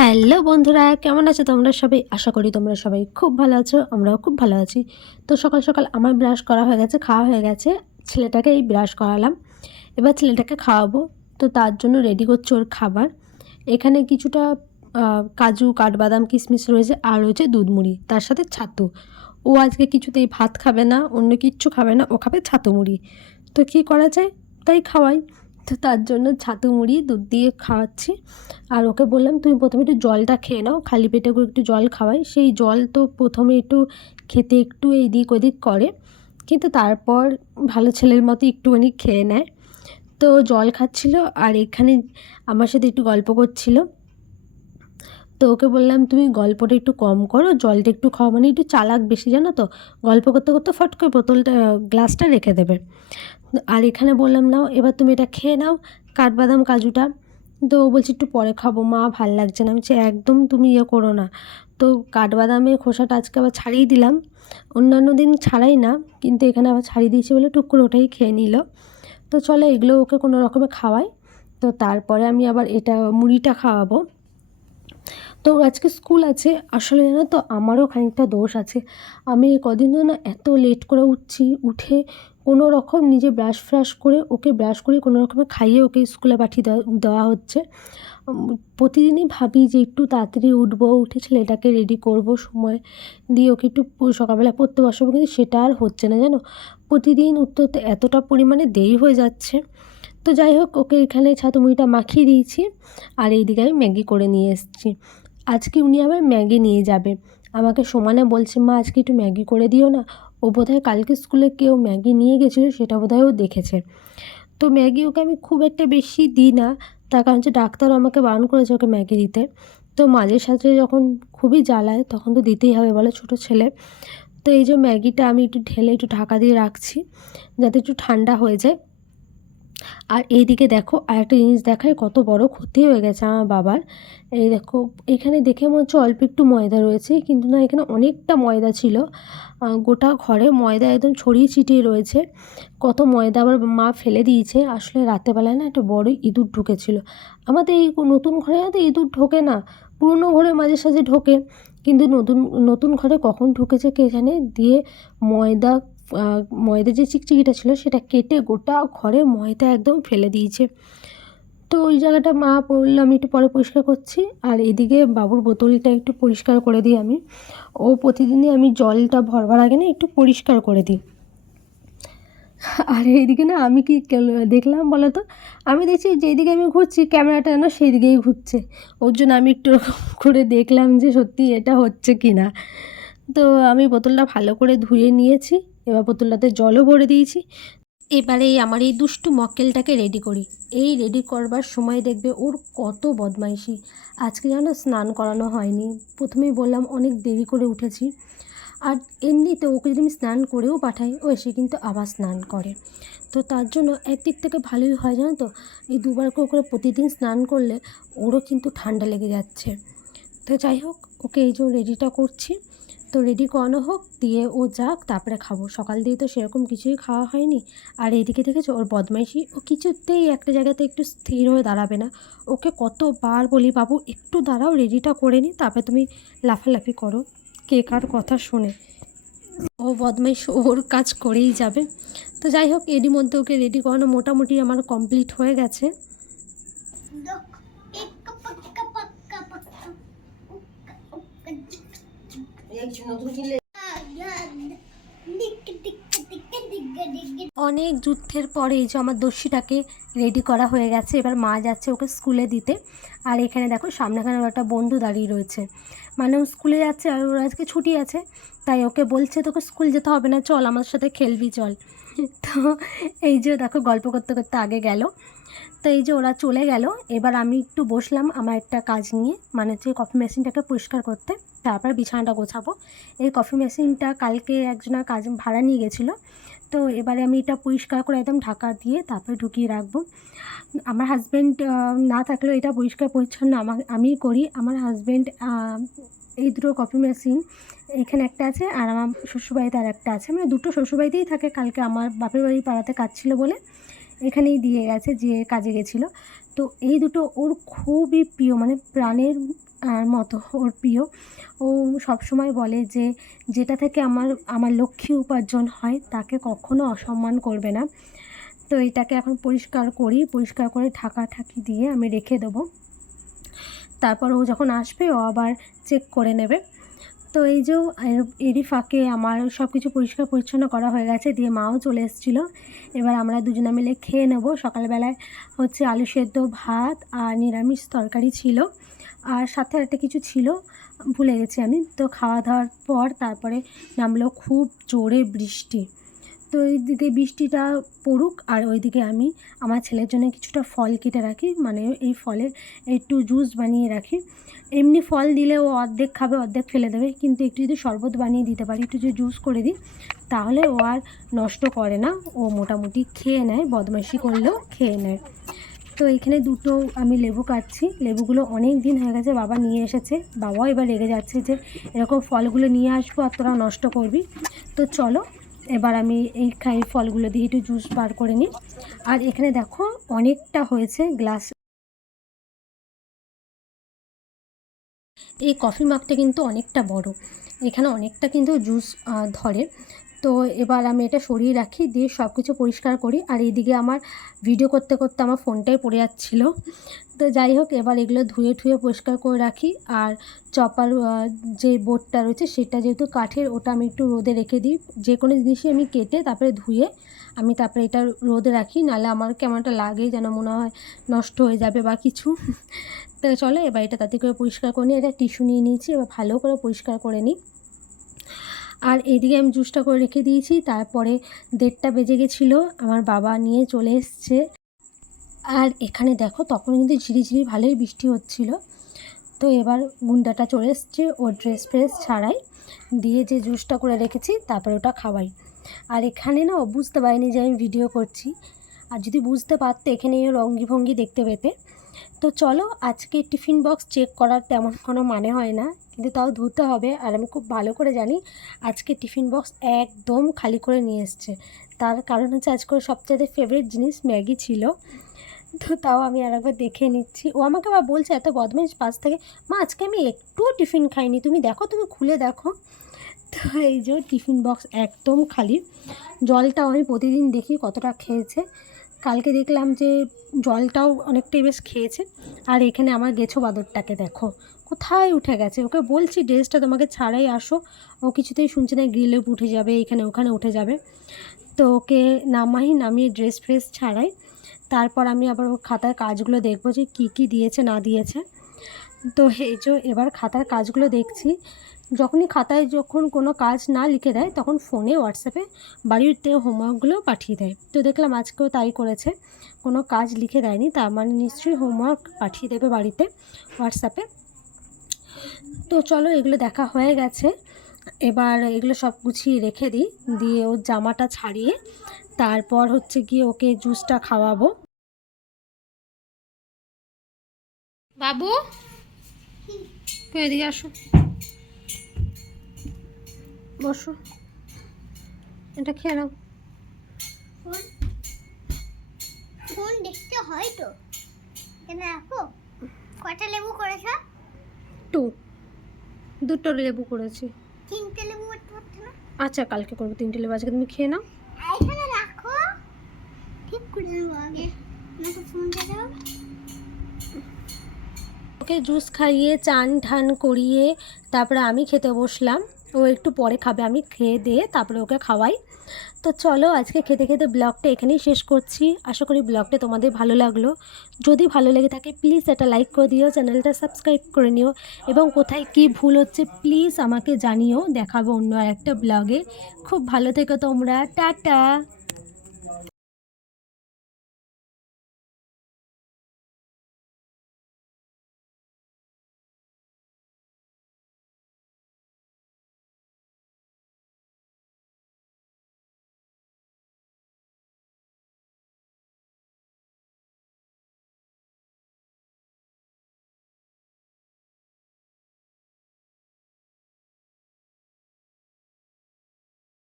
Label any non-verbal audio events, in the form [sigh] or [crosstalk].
Hello বন্ধুরা, কেমন আছো তোমরা সবাই? আশা করি তোমরা সবাই খুব ভালো আছো, আমরাও খুব ভালো আছি। তো সকাল সকাল আমার ব্রাশ করা হয়ে গেছে, খাওয়া হয়ে গেছে, ছেলেটাকে এই ব্রাশ করালাম। এবার ছেলেটাকে খাওয়াবো, তো তার জন্য রেডি করছি ওর খাবার। এখানে কিছুটা কাজু, কাঠবাদাম, কিশমিশ রয়েছে, আর রয়েছে দুধ মুড়ি তার সাথে ছাতু। ও আজকে কিছুতেই ভাত খাবে না, অন্য কিচ্ছু খাবে না, ও খাবে ছাতু মুড়ি তো কী করা যায়? তাই খাওয়াই। তো তার জন্য ছাতু মুড়ি, দুধ দিয়ে খাওয়াচ্ছি। আর ওকে বললাম, তুমি প্রথমে একটু জলটা খেয়ে নাও, খালি পেটে করে একটু জল খাওয়াই। সেই জল তো প্রথমে একটু খেতে একটু এইদিক ওদিক করে, কিন্তু তারপর ভালো ছেলের মতো একটুখানি খেয়ে নেয়। তো জল খাচ্ছিল, আর এখানে আমার সাথে একটু গল্প করছিল। তো ওকে বললাম, তুমি গল্পটা একটু কম করো, জলটা একটু খাও। মানে একটু চালাক বেশি, জানো তো? গল্প করতে করতে ফট করে বোতলটা গ্লাসটা রেখে দেবে। আর এখানে বললাম, নাও, এবার তুমি এটা খেয়ে নাও, কাঠবাদাম, কাজুটা। তো ও বলছে, একটু পরে খাব, মা, ভালো লাগছে না। আমি একদম তুমি ইয়ে করো না। তো কাঠবাদামের খোসাটা আজকে আবার ছাড়িয়ে দিলাম। অন্যান্য দিন ছাড়াই না, কিন্তু এখানে আবার ছাড়িয়ে দিয়েছি বলে টুক করে ওটাই খেয়ে নিল। তো চলো, এগুলো ওকে কোনো রকমে খাওয়াই। তো তারপরে আমি আবার এটা মুড়িটা খাওয়াবো। তো আজকে স্কুল আছে। আসলে জানো তো, আমারও খানিকটা দোষ আছে। আমি কদিন ধরে না এত লেট করে উঠছি, উঠে কোনো রকম নিজে ব্রাশ ফ্রাশ করে ওকে ব্রাশ করে কোনো রকমে খাইয়ে ওকে স্কুলে পাঠিয়ে দেওয়া দেওয়া হচ্ছে। প্রতিদিনই ভাবি যে একটু তাড়াতাড়ি উঠবো, উঠে ছেলেটাকে রেডি করব সময় দিয়ে ওকে একটু সকালবেলা পড়তে বসাবো, কিন্তু সেটা আর হচ্ছে না জানো। প্রতিদিন উঠতে উঠতে এতটা পরিমাণে দেরি হয়ে যাচ্ছে। তো যাই হোক, ওকে এখানে ছাতু মুড়িটা মাখিয়ে দিয়েছি। আর এইদিকে আমি ম্যাগি করে নিয়ে এসেছি। আজকে উনি আবার ম্যাগি নিয়ে যাবে। আমাকে সমানে বলছে, মা, আজকে একটু ম্যাগি করে দিও না। ও বোধহয় কালকে স্কুলে কেউ ম্যাগি নিয়ে গেছিল, সেটা বোধহয় ও দেখেছে। তো ম্যাগি ওকে আমি খুব একটা বেশি দিই না, তার কারণ হচ্ছে ডাক্তারও আমাকে বারণ করেছে ওকে ম্যাগি দিতে। তো মাঝে সাঝে যখন খুবই জ্বালায়, তখন তো দিতেই হবে বলে ছোটো ছেলে। তো এই যে ম্যাগিটা আমি একটু ঢেলে একটু ঢাকা দিয়ে রাখছি, যাতে একটু ঠান্ডা হয়ে যায়। আর এইদিকে দেখো আর একটা জিনিস দেখায়, কত বড় ক্ষতি হয়ে গেছে আমার বাবার। এই দেখো, এখানে দেখে মনে হচ্ছে অল্প একটু ময়দা রয়েছে, কিন্তু না, এখানে অনেকটা ময়দা ছিল। গোটা ঘরে ময়দা একদম ছড়িয়ে ছিটিয়ে রয়েছে। কত ময়দা আবার মা ফেলে দিয়েছে। আসলে রাতেরবেলায় না একটা বড় ইঁদুর ঢুকেছিল। আমাদের এই নতুন ঘরে তো ইঁদুর ঢোকে না, পুরনো ঘরে মাঝে সাঝে ঢোকে, কিন্তু নতুন নতুন ঘরে কখন ঢুকেছে কে জানে? দিয়ে ময়দা ময়দা যে চিকচিকিটা ছিল সেটা কেটে গোটা ঘরে ময়দা একদম ফেলে দিয়েছে। তো ওই জায়গাটা মা বললাম আমি একটু পরে পরিষ্কার করছি। আর এদিকে বাবুর বোতলটা একটু পরিষ্কার করে দিই আমি। ও প্রতিদিনই আমি জলটা ভরবার আগে না একটু পরিষ্কার করে দিই। আর এইদিকে না আমি কি দেখলাম বলো তো আমি দেখছি যেদিকে আমি ঘুরছি ক্যামেরাটা যেন সেই দিকেই ঘুরছে। ওর জন্য আমি একটু [laughs] করে দেখলাম যে সত্যি এটা হচ্ছে কি না তো আমি বোতলটা ভালো করে ধুয়ে নিয়েছি। এবার বোতলটাতে জলও ভরে দিয়েছি। এবারে আমার এই দুষ্টু মক্কেলটাকে রেডি করি। এই রেডি করবার সময় দেখবে ওর কত বদমাইশি। আজকে যেন স্নান করানো হয়নি। প্রথমেই বললাম, অনেক দেরি করে উঠেছি। আর এমনিতে ওকে যদি আমি স্নান করেও পাঠাই, ও এসে কিন্তু আবার স্নান করে। তো তার জন্য একদিক থেকে ভালোই হয়, জানো তো? এই দুবার করে করে প্রতিদিন স্নান করলে ওরও কিন্তু ঠান্ডা লেগে যাচ্ছে। তো যাই হোক, ওকে এই যে রেডিটা করছি। তো রেডি করানো হোক, দিয়ে ও যাক, তারপরে খাব। সকাল দিয়ে তো সেরকম কিছুই খাওয়া হয়নি। আর এইদিকে দেখেছ, ওর বদমাইশি, ও কিছুতেই একটা জায়গাতে একটু স্থির হয়ে দাঁড়াবে না। ওকে কতবার বলি, বাবু, একটু দাঁড়াও রেডিটা করে নি, তারপরে তুমি লাফালাফি করো। কে কার কথা শোনে? ও বদমাইশ ওর কাজ করেই যাবে। তো যাই হোক, এরই মধ্যে ওকে রেডি করানো মোটামুটি আমার কমপ্লিট হয়ে গেছে। অনেক যুদ্ধের পরে এই যে আমার দস্যিটাকে রেডি করা হয়ে গেছে। এবার মা যাচ্ছে ওকে স্কুলে দিতে। আর এখানে দেখো সামনেখানে ওর একটা বন্ধু দাঁড়িয়ে রয়েছে। মানে ও স্কুলে যাচ্ছে আর ওর আজকে ছুটি আছে, তাই ওকে বলছে তোকে স্কুল যেতে হবে না, চল আমার সাথে খেলবি, চল। তো এই যে দেখো গল্প করতে করতে আগে গেল। তো এই যে ওরা চলে গেল, এবার আমি একটু বসলাম আমার একটা কাজ নিয়ে মানে হচ্ছে কফি মেশিনটাকে পরিষ্কার করতে, তারপর বিছানাটা গোছাবো। এই কফি মেশিনটা কালকে একজনের কাজ ভাড়া নিয়ে গেছিল, তো এবারে আমি এটা পরিষ্কার করে একদম ঢাকা দিয়ে তারপরে ঢুকিয়ে রাখব। আমার হাজব্যান্ড না থাকলেও এটা পরিষ্কার পরিচ্ছন্ন আমার আমিই করি। আমার হাজব্যান্ড এই দুটো কফি মেশিন এখানে একটা আছে আর আমার শ্বশুরবাড়িতে আর একটা আছে। মানে দুটো শ্বশুরবাড়িতেই থাকে। কালকে আমার বাপের বাড়ি পাড়াতে কাজ ছিল বলে এখানেই দিয়ে গেছে যে কাজে গেছিল। তো এই দুটো ওর খুবই প্রিয় মানে প্রাণের মতো ওর প্রিয়। ও সবসময় বলে যে, যেটা থেকে আমার আমার লক্ষ্মী উপার্জন হয়, তাকে কখনো অসম্মান করবে না। তো এটাকে এখন পরিষ্কার করি। পরিষ্কার করে ঢাকা ঠাকি দিয়ে আমি রেখে দেবো। তারপর ও যখন আসবে, ও আবার চেক করে নেবে। তো এই যে এর- এরই ফাঁকে আমার সব কিছু পরিষ্কার পরিচ্ছন্ন করা হয়ে গেছে, দিয়ে মাও চলে এসেছিল। এবার আমরা দুজনে মিলে খেয়ে নেব। সকালবেলায় হচ্ছে আলু সেদ্ধ, ভাত আর নিরামিষ তরকারি ছিল। আর সাথে একটা কিছু ছিল, ভুলে গেছি আমি। তো খাওয়া দাওয়ার পর তারপরে নামলো খুব জোরে বৃষ্টি। তো এইদিকে বৃষ্টিটা পড়ুক আর ওইদিকে আমি আমার ছেলের জন্য কিছুটা ফল কেটে রাখি মানে এই ফলের একটু জুস বানিয়ে রাখি। এমনি ফল দিলে ও অর্ধেক খাবে, অর্ধেক ফেলে দেবে, কিন্তু একটু যদি শরবত বানিয়ে দিতে পারি, একটু যদি জুস করে দিই, তাহলে ও আর নষ্ট করে না। ও মোটামুটি খেয়ে নেয়, বদমাইশি করলেও খেয়ে নেয়। তো এখানে দুটো আমি লেবু কাটছি। লেবুগুলো অনেক দিন হয়ে গেছে, বাবা নিয়ে এসেছে। বাবাও এবার রেগে যাচ্ছে যে, এরকম ফলগুলো নিয়ে আসব আর তোরা নষ্ট করবি। তো চলো এবার আমি এই খাই ফলগুলো দিয়ে একটু জুস বার করে নিই। আর এখানে দেখো অনেকটা হয়েছে গ্লাস এই কফি মাগটা কিন্তু অনেকটা বড়। এখানে অনেকটা কিন্তু জুস ধরে। তো এবার আমি এটা সরিয়ে রাখি, দিয়ে সব কিছু পরিষ্কার করি। আর এইদিকে আমার ভিডিও করতে করতে আমার ফোনটাই পড়ে যাচ্ছিল। তো যাই হোক, এবার এগুলো ধুয়ে ঠুয়ে পরিষ্কার করে রাখি। আর চপার যে বোর্ডটা রয়েছে সেটা যেহেতু কাঠের, ওটা আমি একটু রোদে রেখে দিই। যে কোনো জিনিসই আমি কেটে তারপরে ধুয়ে আমি তারপরে এটা রোদে রাখি। নাহলে আমার কেমনটা লাগে যেন মনে হয় নষ্ট হয়ে যাবে বা কিছু। তো চলো এবার এটা তাতে করে পরিষ্কার করে নিই। এটা টিস্যু নিয়ে নিয়েছি, এবার ভালো করে পরিষ্কার করে নিই। আর এইদিকে আমি জুসটা করে রেখে দিয়েছি, তারপরে দেড়টা বেজে গেছিল, আমার বাবা নিয়ে চলে এসছে। আর এখানে দেখো, তখন কিন্তু ঝিরিঝিরি ভালোই বৃষ্টি হচ্ছিল। তো এবার গুন্ডাটা চলে এসছে ও ড্রেস ফ্রেস ছাড়াই দিয়ে যে জুসটা করে রেখেছি, তারপরে ওটা খাওয়াই। আর এখানে না, ও বুঝতে পারিনি যে আমি ভিডিও করছি। আর যদি বুঝতে পারতে, এখানে ওর অঙ্গি ভঙ্গি দেখতে পেতে। তো চলো, আজকে টিফিন বক্স চেক করার তেমন কোনো মানে হয় না, কিন্তু তাও ধুতে হবে, আর আমি খুব ভালো করে জানি আজকে টিফিন বক্স একদম খালি করে নিয়ে এসছে। তার কারণ হচ্ছে আজকে সবচেয়ে ফেভারিট জিনিস ম্যাগি ছিল। তো তাও আমি আর একবার দেখে নিচ্ছি। ও আমাকে আবার বলছে, এত বদমাইশ, পাশ থেকে মা, আজকে আমি একটুও টিফিন খাইনি, তুমি দেখো, তুমি খুলে দেখো। তো এই যে টিফিন বক্স একদম খালি। জলটাও আমি প্রতিদিন দেখি কতটা খেয়েছে। কালকে দেখলাম যে জলটাও অনেকটাই বেশ খেয়েছে। আর এখানে আমার গেছো বাদরটাকে দেখো। কোথায় উঠে গেছে? ওকে বলছি, ড্রেসটা তোমাকে ছাড়াই আসো। ও কিছুতেই শুনছে না গ্রিলে উঠে যাবে, এখানে ওখানে উঠে যাবে। তো ওকে নামাই, নামিয়ে ড্রেস ফ্রেস ছাড়াই। তারপর আমি আবার ওর খাতার কাজগুলো দেখব যে কী কী দিয়েছে, না দিয়েছে। তো এই যে এবার খাতার কাজগুলো দেখছি। যখনই খাতায় যখন কোনো কাজ না লিখে দেয় তখন ফোনে হোয়াটসঅ্যাপে বাড়িতে হোমওয়ার্কগুলো পাঠিয়ে দেয়। তো দেখলাম আজকেও তাই করেছে। কোনো কাজ লিখে দেয়নি তার মানে নিশ্চয়ই হোমওয়ার্ক পাঠিয়ে দেবে বাড়িতে হোয়াটসঅ্যাপে। তো চলো এগুলো দেখা হয়ে গেছে। এবার এগুলো সব গুছিয়ে রেখে দিই দিয়ে ওর জামাটা ছাড়িয়ে তারপর হচ্ছে গিয়ে ওকে জুসটা খাওয়াবো। বাবু? এদিকে আসো। বসো। এটা খেয়ে নাও। ফোন দেখতে হয় তো। কেন রাখো কটা লেবু করেছ? টু। দুটো লেবু করেছি। তিনটে লেবু করতে পারছ না? আচ্ছা কালকে করব তিনটে লেবু। আজকে তুমি খেয়ে নাও। এখানে রাখো। ঠিক করে নেব আগে। আমাকে ফোনটা দাও। ওকে জুস খাইয়ে চান ঠান করিয়ে তারপরে আমি খেতে বসলাম। ও একটু পরে খাবে, আমি খেয়ে দিয়ে তারপরে ওকে খাওয়াই। তো চলো আজকে খেতে খেতে ব্লগটা এখানেই শেষ করছি। আশা করি ব্লগটা তোমাদের ভালো লাগল। যদি ভালো লেগে থাকে প্লিজ একটা লাইক করে দিও, চ্যানেলটা সাবস্ক্রাইব করে নিও। এবং কোথায় কি ভুল হচ্ছে প্লিজ আমাকে জানিও, দেখাবো অন্য আর একটা ব্লগে। খুব ভালো থেকো তোমরা, টাটা!